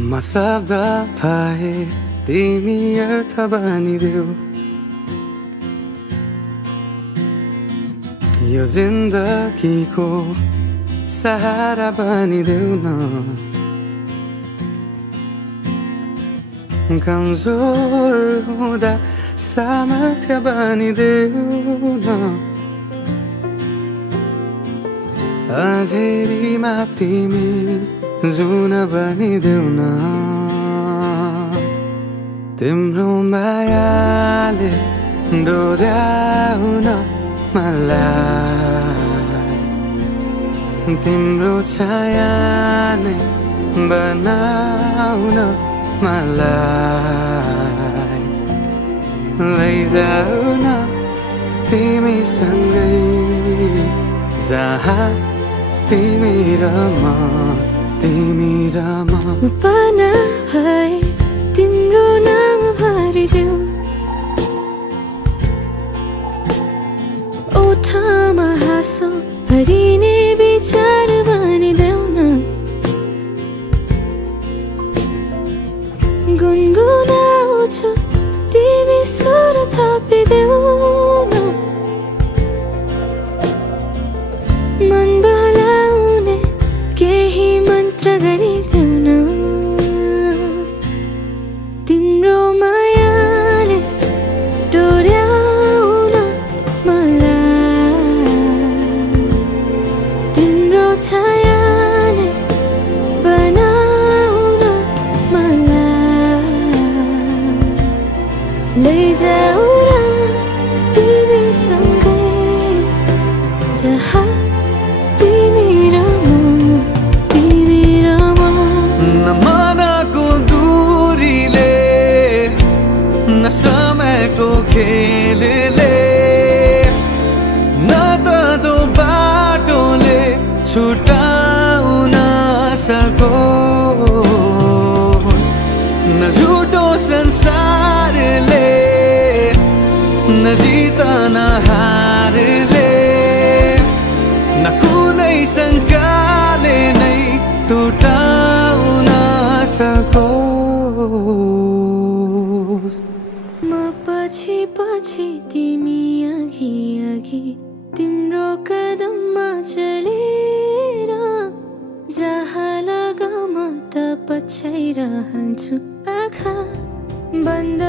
म शब्द भए तिमी अर्थ बनिदेऊ यो जिन्दगीको सहारा बनिदेऊ न कमजोर हुँदा सामर्थ्य बनिदेऊ न अँधेरीमा तिमी जुन बनिदेऊ न तिम्रो मायाले डोर्याउन मलाई तिम्रो छाया नै बनाउन मलाई लैजाऊ न तिमीसँगै जहाँ तिमी र म पाना भए तिम्रो नाम भरिदेऊ ओठमा हाँसो भरिने विचार बनिदेऊ न गुनगुनाउँछु तिमी स्वर थपिदेऊ न मन बहलाउने केही मन्त्र गरिदेऊ न तिम्रो मायाले डोर्याउन मलाई तिम्रो छाया नै बनाउन मलाई लैजाऊ न तिमीसँगै जहाँ समयको खेलले न त दो बाटोले छुटाउन सकोस् न झुटो संसारले न जित न हारले न कुनै शङ्काले नै टुटाउन सकोस् पछि पछि तिमी अघि अघि तिम्रो कदममा चलेर जहाँ लग म त पछ्याइरहन्छु आँखा बन्द